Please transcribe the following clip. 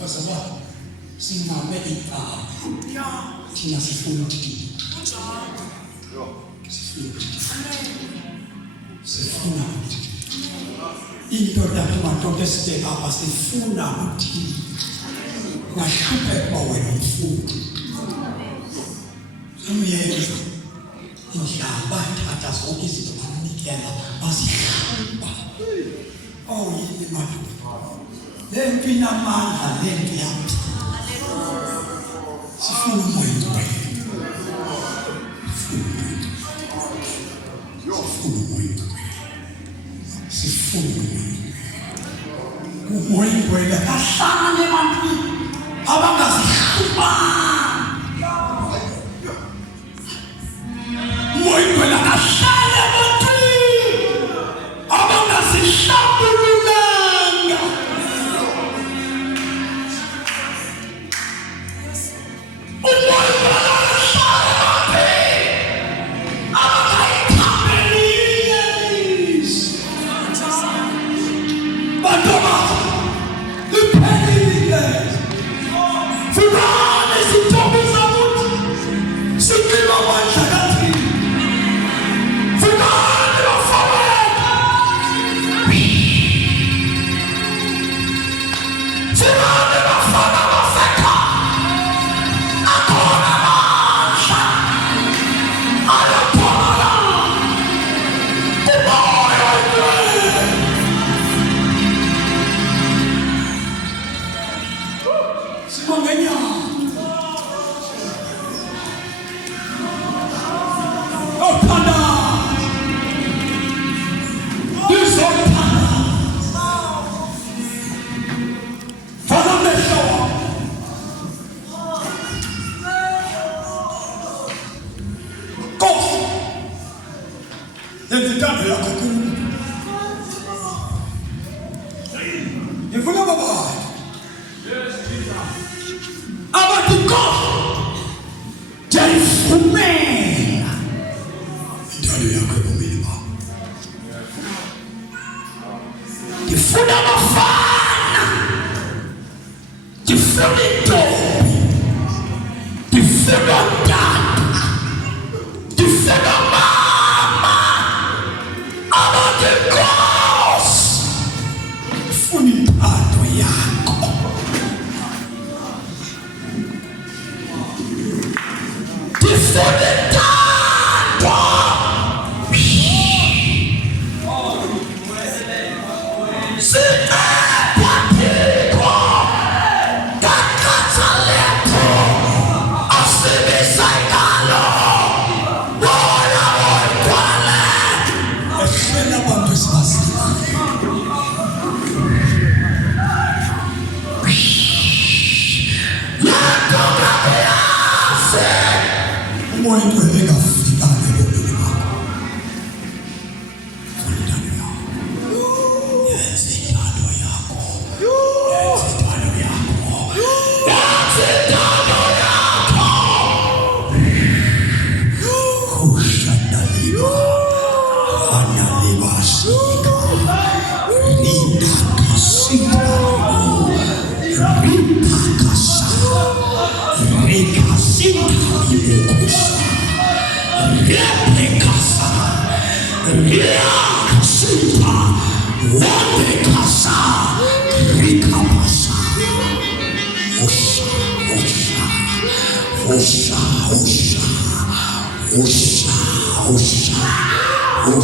Pasaba simame ipao tina sifuna tiki sifuna tiki indoda tumatoke siteka hapa sifuna tiki na shupe kwa wenu mfuku Samuel inshamba hata soki sitamani kenda basi oh yini matu lempi na manda lempi ya sifuna mwendo sifuna mwendo ila kasane mantu abanga sifuna mwendo ila kasane mantu abanga sifuna Usha.